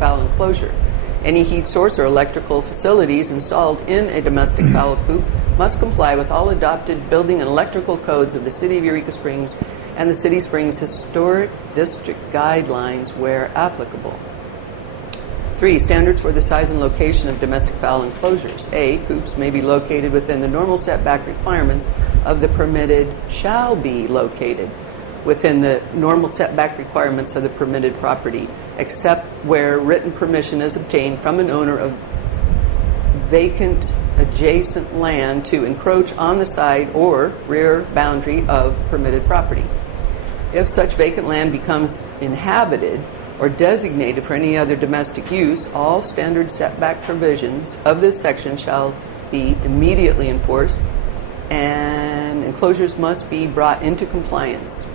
fowl enclosure. Any heat source or electrical facilities installed in a domestic fowl coop must comply with all adopted building and electrical codes of the City of Eureka Springs and the City Springs Historic District guidelines where applicable. 3. Standards for the size and location of domestic fowl enclosures. A. Coops may be located within the normal setback requirements of the permitted shall be located within the normal setback requirements of the permitted property, except where written permission is obtained from an owner of vacant adjacent land to encroach on the side or rear boundary of permitted property. If such vacant land becomes inhabited or designated for any other domestic use, all standard setback provisions of this section shall be immediately enforced and enclosures must be brought into compliance.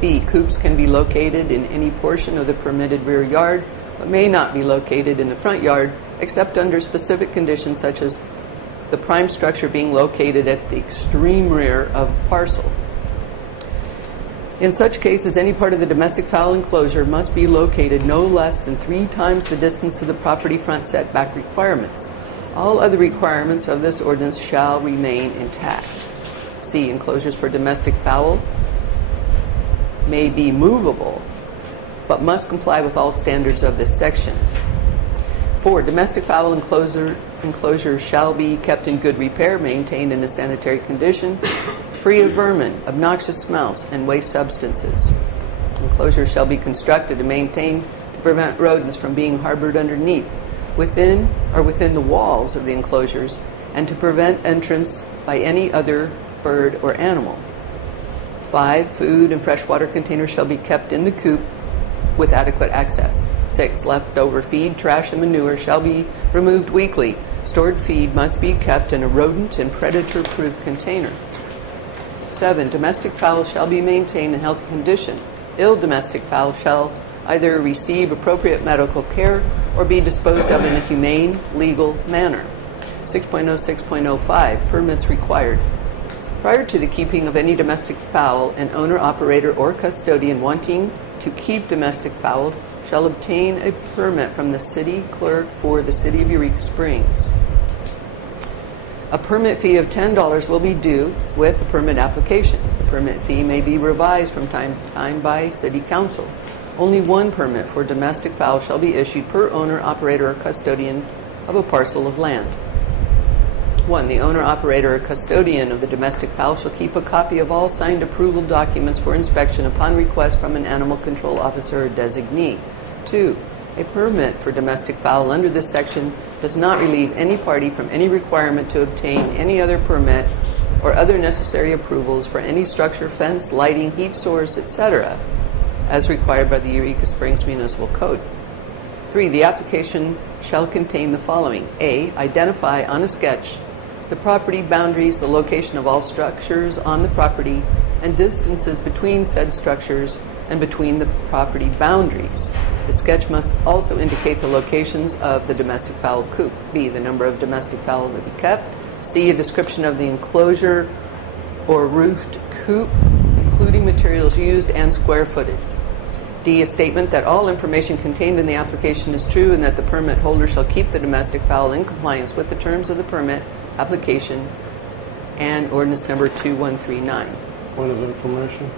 B. Coops can be located in any portion of the permitted rear yard, but may not be located in the front yard, except under specific conditions such as the prime structure being located at the extreme rear of parcel. In such cases, any part of the domestic fowl enclosure must be located no less than 3 times the distance of the property front setback requirements. All other requirements of this ordinance shall remain intact. C. Enclosures for domestic fowl may be movable, but must comply with all standards of this section. 4. Domestic fowl enclosures shall be kept in good repair, maintained in a sanitary condition, free of vermin, obnoxious smells, and waste substances. Enclosures shall be constructed and maintained to prevent rodents from being harbored underneath, within the walls of the enclosures, and to prevent entrance by any other bird or animal. 5. Food and freshwater containers shall be kept in the coop with adequate access. 6. Leftover feed, trash, and manure shall be removed weekly. Stored feed must be kept in a rodent and predator-proof container. 7. Domestic fowl shall be maintained in healthy condition. Ill domestic fowl shall either receive appropriate medical care or be disposed of in a humane, legal manner. 6.06.05 Permits required. Prior to the keeping of any domestic fowl, an owner, operator, or custodian wanting to keep domestic fowl shall obtain a permit from the city clerk for the City of Eureka Springs. A permit fee of $10 will be due with the permit application. The permit fee may be revised from time to time by City Council. Only one permit for domestic fowl shall be issued per owner, operator, or custodian of a parcel of land. 1. The owner, operator, or custodian of the domestic fowl shall keep a copy of all signed approval documents for inspection upon request from an animal control officer or designee. 2. A permit for domestic fowl under this section does not relieve any party from any requirement to obtain any other permit or other necessary approvals for any structure, fence, lighting, heat source, etc., as required by the Eureka Springs Municipal Code. 3. The application shall contain the following. A. Identify on a sketch the property boundaries, the location of all structures on the property, and distances between said structures and between the property boundaries. The sketch must also indicate the locations of the domestic fowl coop. B. The number of domestic fowl to be kept. C. A description of the enclosure or roofed coop, including materials used and square footage. D. A statement that all information contained in the application is true and that the permit holder shall keep the domestic fowl in compliance with the terms of the permit application and ordinance number 2139. Point of information.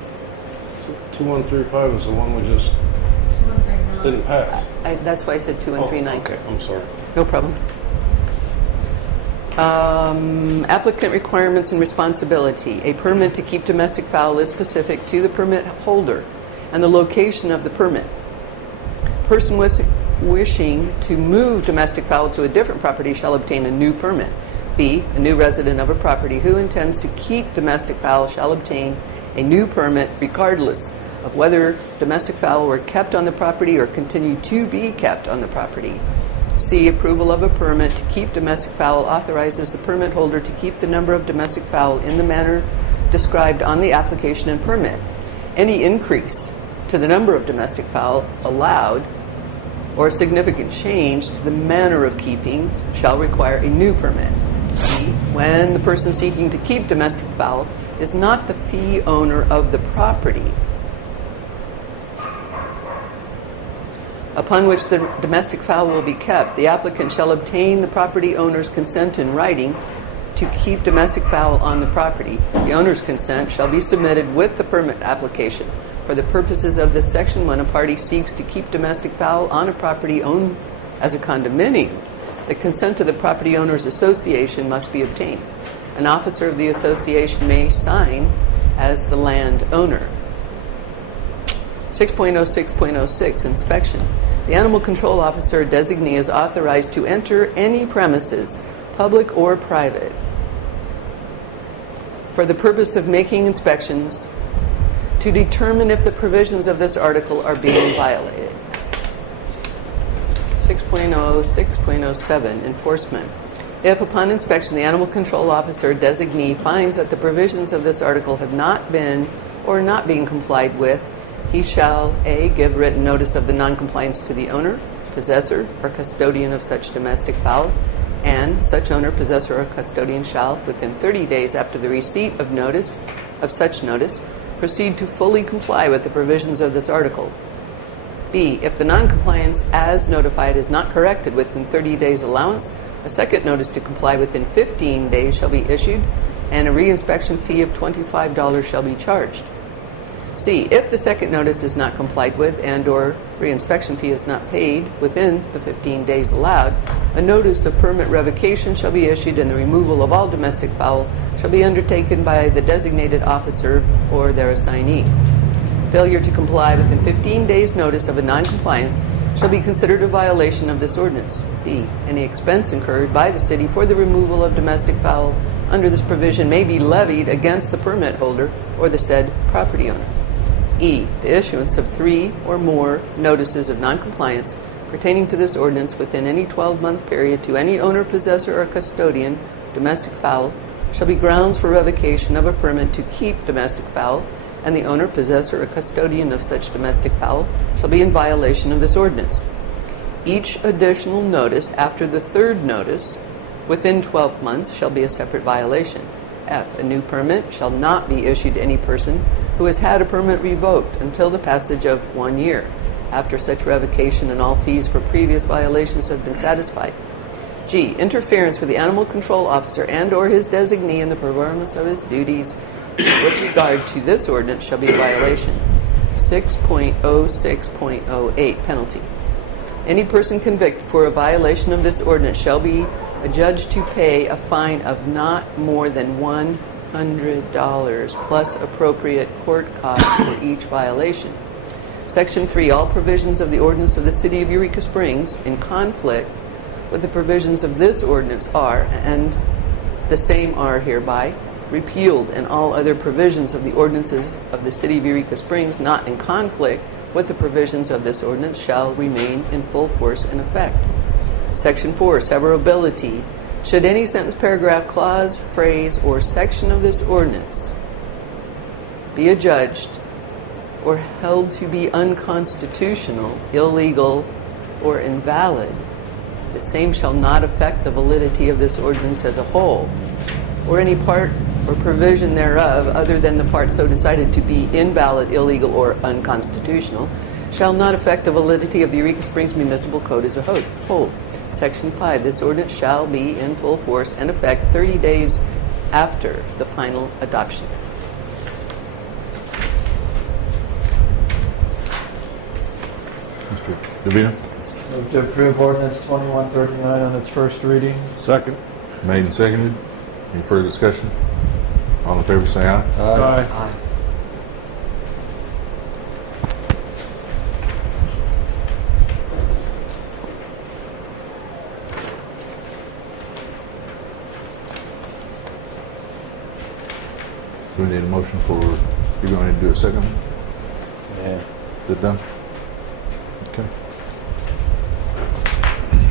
2135 is the one we just didn't pass. That's why I said 2139. Okay, I'm sorry. No problem. Applicant requirements and responsibility. A permit to keep domestic fowl is specific to the permit holder and the location of the permit. Person wishing to move domestic fowl to a different property shall obtain a new permit. B. A new resident of a property who intends to keep domestic fowl shall obtain a new permit regardless of whether domestic fowl were kept on the property or continue to be kept on the property. C. Approval of a permit to keep domestic fowl authorizes the permit holder to keep the number of domestic fowl in the manner described on the application and permit. Any increase to the number of domestic fowl allowed or a significant change to the manner of keeping shall require a new permit. When the person seeking to keep domestic fowl is not the fee owner of the property, upon which the domestic fowl will be kept, the applicant shall obtain the property owner's consent in writing to keep domestic fowl on the property. The owner's consent shall be submitted with the permit application. For the purposes of this section, when a party seeks to keep domestic fowl on a property owned as a condominium, the consent of the property owners association must be obtained. An officer of the association may sign as the land owner. 6.06.06 Inspection. The animal control officer designee is authorized to enter any premises, public or private, for the purpose of making inspections to determine if the provisions of this article are being violated. 6.06.07 Enforcement. If upon inspection the animal control officer designee finds that the provisions of this article have not been or not being complied with, he shall A. give written notice of the noncompliance to the owner, possessor, or custodian of such domestic fowl, and such owner, possessor, or custodian shall, within 30 days after the receipt of notice of such notice, proceed to fully comply with the provisions of this article. B. If the noncompliance as notified is not corrected within 30 days allowance, a second notice to comply within 15 days shall be issued, and a reinspection fee of $25 shall be charged. C. If the second notice is not complied with and or reinspection fee is not paid within the 15 days allowed, a notice of permit revocation shall be issued and the removal of all domestic fowl shall be undertaken by the designated officer or their assignee. Failure to comply within 15 days notice of a noncompliance shall be considered a violation of this ordinance. D. Any expense incurred by the city for the removal of domestic fowl under this provision may be levied against the permit holder or the said property owner. E. The issuance of 3 or more notices of noncompliance pertaining to this ordinance within any 12-month period to any owner, possessor, or custodian domestic fowl shall be grounds for revocation of a permit to keep domestic fowl, and the owner, possessor, or custodian of such domestic fowl shall be in violation of this ordinance. Each additional notice after the third notice within 12 months shall be a separate violation. F. A new permit shall not be issued to any person who has had a permit revoked until the passage of 1 year, after such revocation and all fees for previous violations have been satisfied. G. Interference with the animal control officer and or his designee in the performance of his duties with regard to this ordinance shall be a violation. 6.06.08 Penalty. Any person convicted for a violation of this ordinance shall be adjudged to pay a fine of not more than $100 plus appropriate court costs for each violation. Section 3. All provisions of the ordinance of the City of Eureka Springs in conflict with the provisions of this ordinance are, and the same are hereby, repealed, and all other provisions of the ordinances of the City of Eureka Springs not in conflict with the provisions of this ordinance shall remain in full force and effect. Section 4. Severability. Should any sentence, paragraph, clause, phrase, or section of this ordinance be adjudged or held to be unconstitutional, illegal, or invalid, the same shall not affect the validity of this ordinance as a whole, or any part or provision thereof other than the part so decided to be invalid, illegal, or unconstitutional, shall not affect the validity of the Eureka Springs Municipal Code as a whole. Section 5. This ordinance shall be in full force and effect 30 days after the final adoption. Mr. Davina? Move to approve ordinance 2139 on its first reading. Second. Made and seconded. Any further discussion? All in favor say aye. Aye. Aye. Do we need a motion for, you're going to do a second one? Yeah. Is it done? Okay.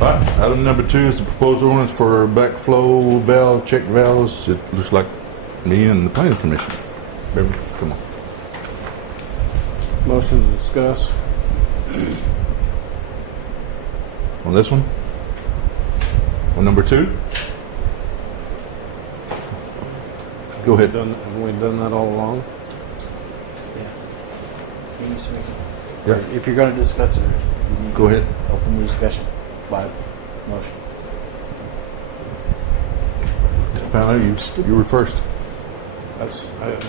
All right. Item number 2 is the proposed ordinance for backflow valve, check valves. It looks like me and the planning commission. Beverly, come on. Motion to discuss. On this one? On number 2? Go ahead. Haven't we done that all along? Yeah. You need to make it. Yeah. If you're going to discuss it. Go ahead. Open the discussion by motion. Mr. Pate, you were first. I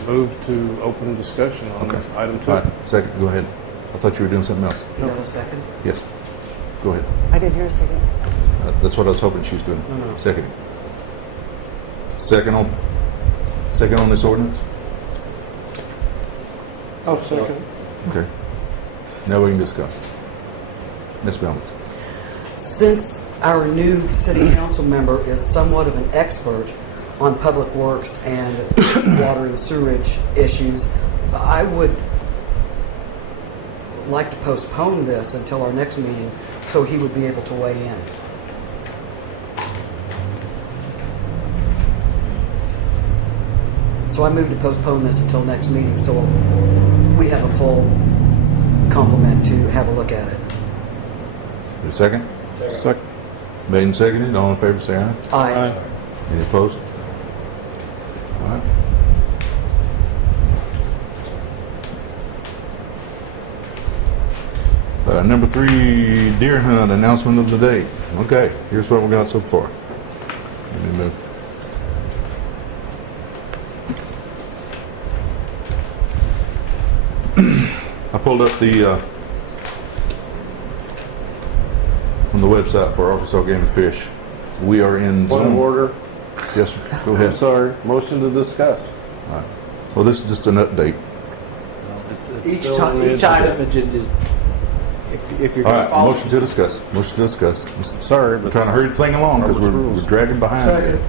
moved to open discussion on Okay. item 2. All right, second, go ahead. I thought you were doing something else. You have a second? Yes. Go ahead. I didn't hear a second. That's what I was hoping she was doing. No. Second. Second on this ordinance? Oh, second. Okay. Now we can discuss. Ms. Balance. Since our new city council member is somewhat of an expert on public works and water and sewage issues, I would like to postpone this until our next meeting so he would be able to weigh in. So I move to postpone this until next meeting so we have a full complement to have a look at it. Your second? Second. Made and seconded. All in favor say aye. Aye. Any opposed? All right. Number 3, deer hunt announcement of the day. Okay, here's what we got so far. Let me move. I pulled up the on the website for Arkansas Game and Fish. We are in Point of order. Yes, sir. Go I'm ahead. sorry. Motion to discuss. All right. Well, this is just an update. Each item. If you're All going right, to follow motion to discuss. Motion to discuss. Sorry, We're but trying to hurry the thing along because Robert's we're rules. dragging behind here.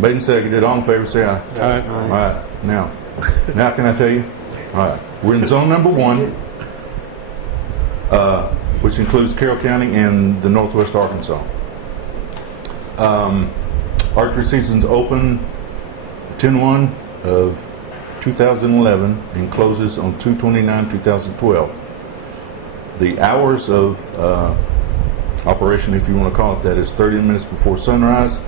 Made and seconded. All in favor, say aye. Aye. All right. Now can I tell you? All right. We're in zone number 1, which includes Carroll County and the Northwest Arkansas. Archery season's open 10/1 of 2011 and closes on 2/29/2012. The hours of operation, if you want to call it that, is 30 minutes before sunrise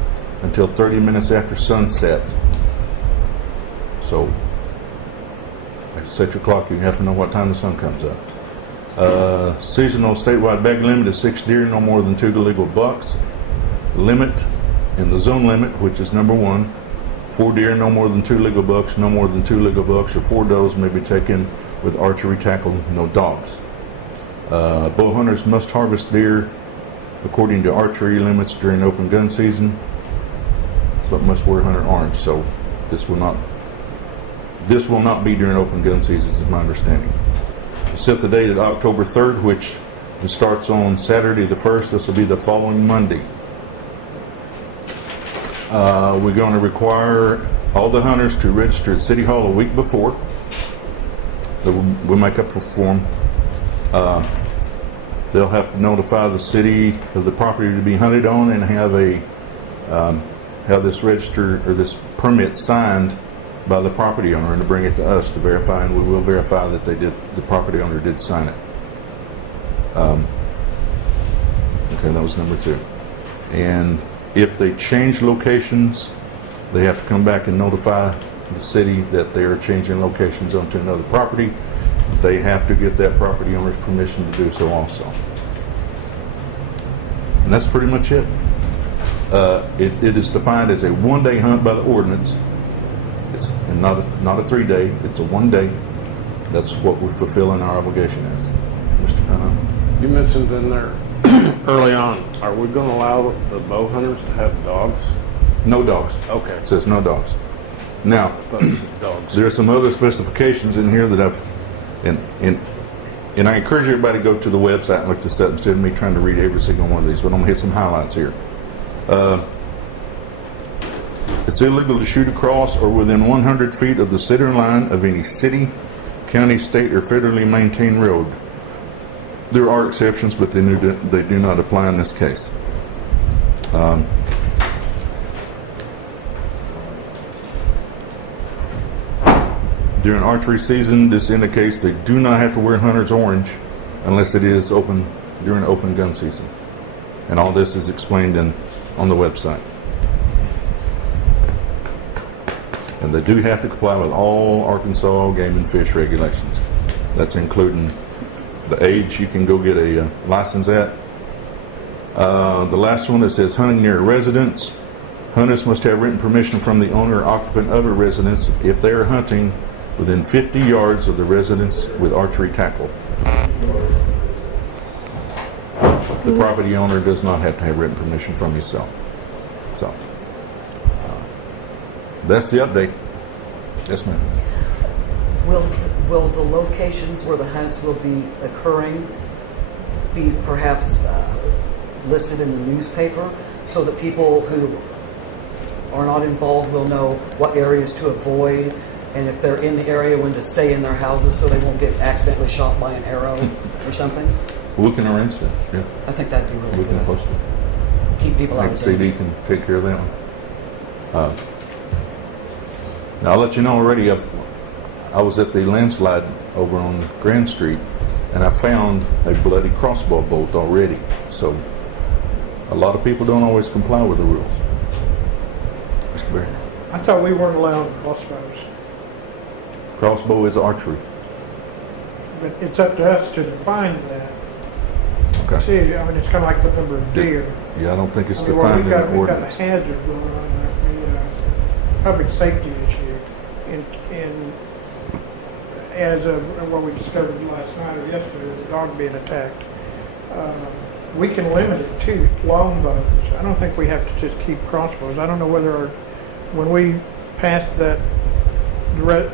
until 30 minutes after sunset. So, set your clock. You have to know what time the sun comes up. Seasonal statewide bag limit is 6 deer, no more than 2 legal bucks. Limit in the zone limit, which is number 1, 4 deer, no more than 2 legal bucks, no more than 2 legal bucks, or 4 does may be taken with archery tackle, no dogs. Bow hunters must harvest deer according to archery limits during open gun season, but must wear hunter orange. So this will not be during open gun season, is my understanding. Set the date at October 3rd, which starts on Saturday the 1st. This will be the following Monday. We're going to require all the hunters to register at City Hall a week before. We'll make up for form. They'll have to notify the city of the property to be hunted on and have this register or this permit signed by the property owner and to bring it to us to verify, and we will verify that the property owner did sign it. Okay, that was number 2. And if they change locations, they have to come back and notify the city that they are changing locations onto another property. They have to get that property owner's permission to do so also. And that's pretty much it. It is defined as a 1-day hunt by the ordinance. It's not a 3-day, it's a 1-day. That's what we're fulfilling our obligation as. Mr. Connor? You mentioned in there early on, are we going to allow the bow hunters to have dogs? No dogs. Okay. It says no dogs. Now, Dogs. there are some other specifications in here that I've, and I encourage everybody to go to the website and look this up instead of me trying to read every single one of these, but I'm going to hit some highlights here. It's illegal to shoot across or within 100 feet of the center line of any city, county, state, or federally maintained road. There are exceptions, but they do not apply in this case. During archery season, this indicates they do not have to wear hunter's orange unless it is open during open gun season. And all this is explained on the website. And they do have to comply with all Arkansas game and fish regulations. That's including the age you can go get a license at. The last one that says hunting near a residence. Hunters must have written permission from the owner or occupant of a residence if they are hunting within 50 yards of the residence with archery tackle. The property owner does not have to have written permission from himself. So, that's the update. Yes, ma'am. Will the locations where the hunts will be occurring be perhaps listed in the newspaper so that people who are not involved will know what areas to avoid, and if they're in the area, when to stay in their houses so they won't get accidentally shot by an arrow or something? We can arrange that. Yeah. I think that'd be really We good. can post it. Keep people I out think of CD danger. can take care of that one. Now I'll let you know already. I was at the landslide over on Grand Street, and I found a bloody crossbow bolt already. So a lot of people don't always comply with the rules. Mr. Barry. I thought we weren't allowing crossbows, Crossbow is archery. but it's up to us to define that. Okay. See, I mean, it's kind of like the number of deer. Yeah, I don't think it's I mean, defined in the we've got a ordinance. hazard going on there, public safety issue, and as of what we discovered last night or yesterday, the dog being attacked. We can limit it to longbows. I don't think we have to just keep crossbows. I don't know whether when we passed that, when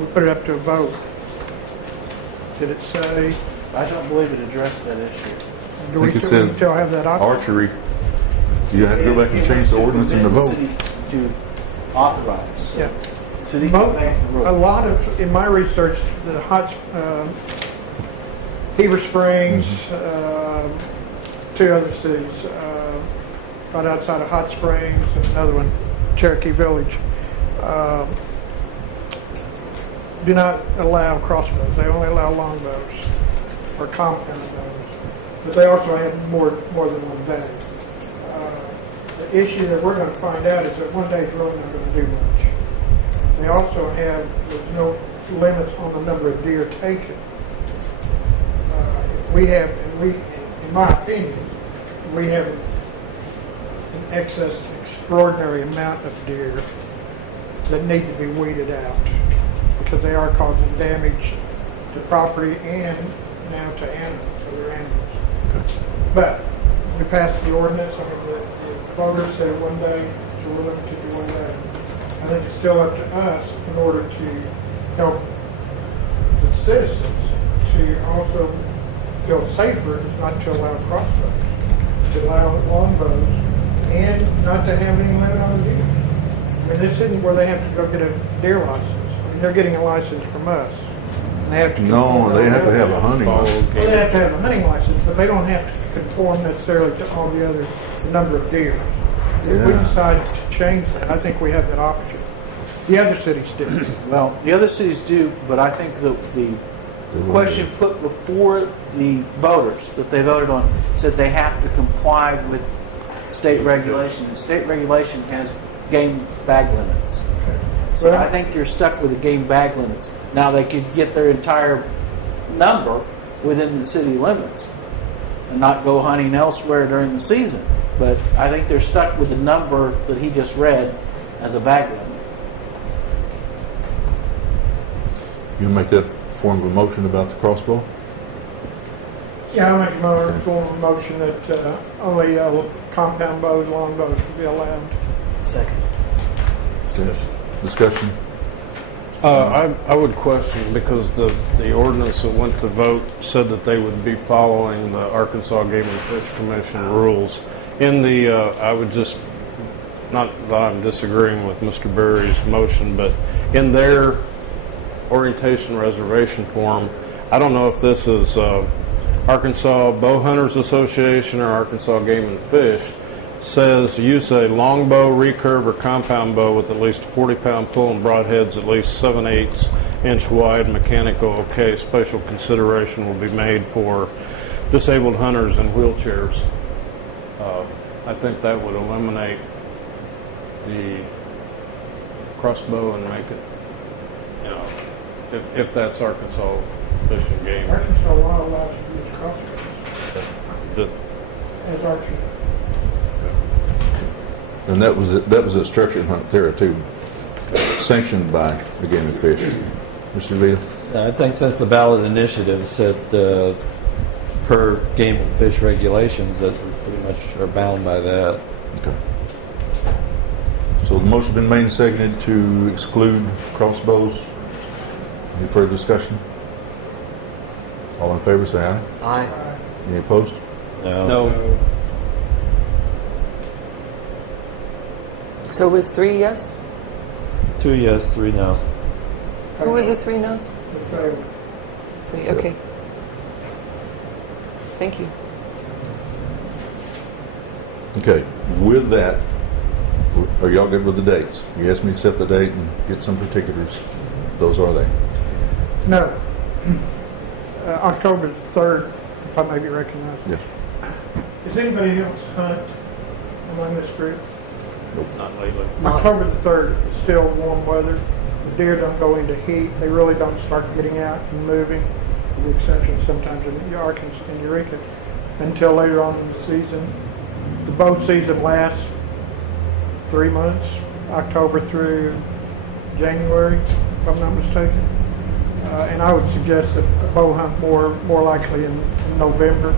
we put it up to a vote, did it say? I don't believe it addressed that issue. Do I we think it says still have that option? archery. You have to go back and change the ordinance in the vote. To authorize. So Yeah. City Mo- can make the rule. A lot of, in my research, the Heber Springs, two other cities, right outside of Hot Springs, and another one, Cherokee Village, do not allow crossbows. They only allow longbows or compound bows, but they also have more than one day. The issue that we're going to find out is that one day drilling not going to do much. They also have, there's no limits on the number of deer taken. We have, in my opinion, we have an excess, extraordinary amount of deer that need to be weeded out because they are causing damage to property and now to animals, other animals. But we passed the ordinance. I mean, the voters said one day, so we're limited to one day. I think it's still up to us in order to help the citizens to also feel safer, not to allow crossbows, to allow longbows, and not to have any limit on deer. I mean, this isn't where they have to go get a deer license. I mean, they're getting a license from us. They have to No, they have to have a hunting license. Well, they have to have a hunting license, but they don't have to conform necessarily to all the other number of deer. If we Yeah. decide to change that, I think we have that option. The other cities do. Well, the other cities do, but I think the question put before the voters that they voted on said they have to comply with state regulation. And state regulation has game bag limits. So Well- I think you're stuck with the game bag limits. Now they could get their entire number within the city limits and not go hunting elsewhere during the season. But I think they're stuck with the number that he just read as a bag limit. You make that form of a motion about the crossbow? Yeah, I make a form of motion that only compound bows, long bows will be allowed. Second. Discussion? I would question, because the ordinance that went to vote said that they would be following the Arkansas Game and Fish Commission rules. In the, I would just, not that I'm disagreeing with Mr. Berry's motion, but in their orientation reservation form, I don't know if this is Arkansas Bow Hunters Association or Arkansas Game and Fish, says use a longbow, recurve, or compound bow with at least 40-pound pull and broadheads at least 7/8 inch wide, mechanical okay. Special consideration will be made for disabled hunters in wheelchairs. I think that would eliminate the crossbow and make it, you know, if that's Arkansas Fish and Game. Arkansas law allows you to use crossbows Good. as archery. And that was a structured hunt there too, sanctioned by the Game and Fish. Mr. Vita? I think since the ballot initiative said per Game and Fish regulations that we pretty much are bound by that. Okay. So the motion's been made and seconded to exclude crossbows. Any further discussion? All in favor, say aye. Aye. Any opposed? No. So was 3 yes? 2 yes, 3 no. Who were the 3 no's? The failed. 3, okay. Thank you. Okay. With that, are y'all good with the dates? You asked me to set the date and get some particulars. Those are they. No. October 3rd, if I may be recognized. Yes. Does anybody else hunt among this group? Not lately. October the 3rd is still warm weather. The deer don't go into heat. They really don't start getting out and moving, with the exception sometimes in Arkansas and EUREKA, until later on in the season. The bow season lasts 3 months, October through January, if I'm not mistaken. And I would suggest a bow hunt more likely in November,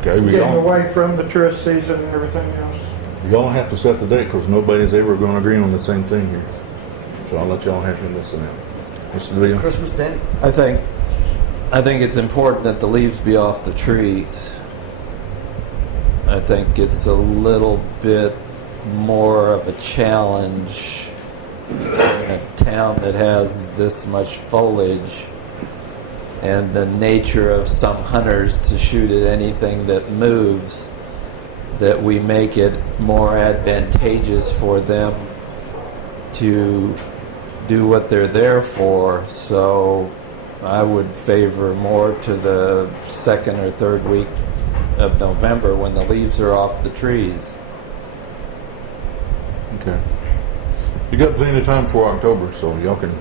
Okay. We getting all away from the tourist season and everything else. y'all have to set the date because nobody's ever going to agree on the same thing here. So I'll let y'all have to listen out. Mr. DeVito? Christmas Day. I think it's important that the leaves be off the trees. I think it's a little bit more of a challenge in a town that has this much foliage and the nature of some hunters to shoot at anything that moves, that we make it more advantageous for them to do what they're there for. So I would favor more to the 2nd or 3rd week of November when the leaves are off the trees. Okay. You got plenty of time for October, so y'all can,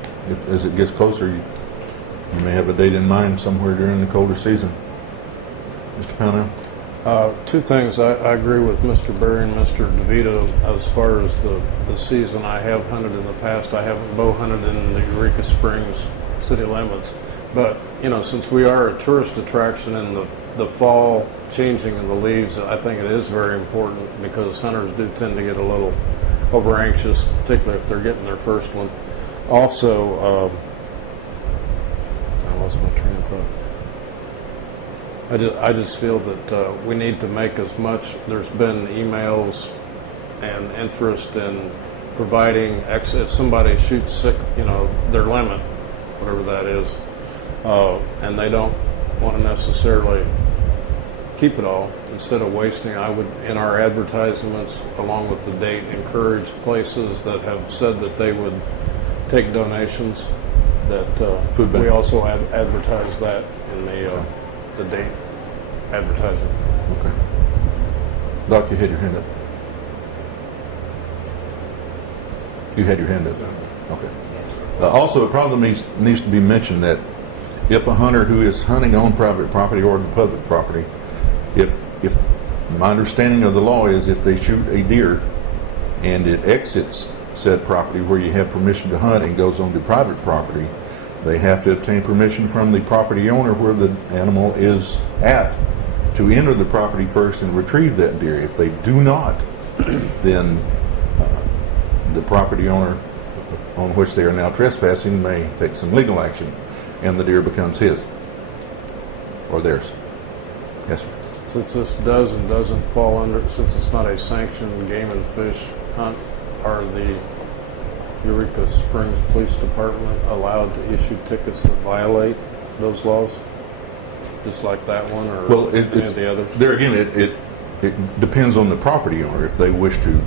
as it gets closer, you may have a date in mind somewhere during the colder season. Mr. Pownell? 2 things. I agree with Mr. Berry and Mr. DeVito as far as the season. I have hunted in the past. I haven't bow hunted in the Eureka Springs city limits. But, since we are a tourist attraction in the fall, changing of the leaves, I think it is very important because hunters do tend to get a little over anxious, particularly if they're getting their first one. Also, I lost my train of thought. I just feel that we need to make as much. There's been emails and interest in providing if somebody shoots sick, their limit, whatever that is, and they don't want to necessarily keep it all. Instead of wasting, I would, in our advertisements, along with the date, encourage places that have said that they would take donations, that Food bank. we also advertise that in the date advertising. Okay. Doc, you had your hand up. You had your hand up. Okay. Also, it probably needs to be mentioned that if a hunter who is hunting on private property or public property, if my understanding of the law is if they shoot a deer and it exits said property where you have permission to hunt and goes onto private property, they have to obtain permission from the property owner where the animal is at to enter the property first and retrieve that deer. If they do not, then the property owner on which they are now trespassing may take some legal action and the deer becomes his or theirs. Yes, sir. Since this does and doesn't fall under, since it's not a sanctioned game and fish hunt, are the Eureka Springs Police Department allowed to issue tickets that violate those laws? Just like that one or Well, any of the others? there again, it depends on the property owner if they wish to,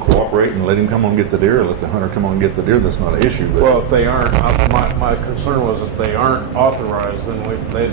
cooperate and let him come on and get the deer, or let the hunter come on and get the deer. That's not an issue. But Well, if they aren't, my concern was if they aren't authorized, then they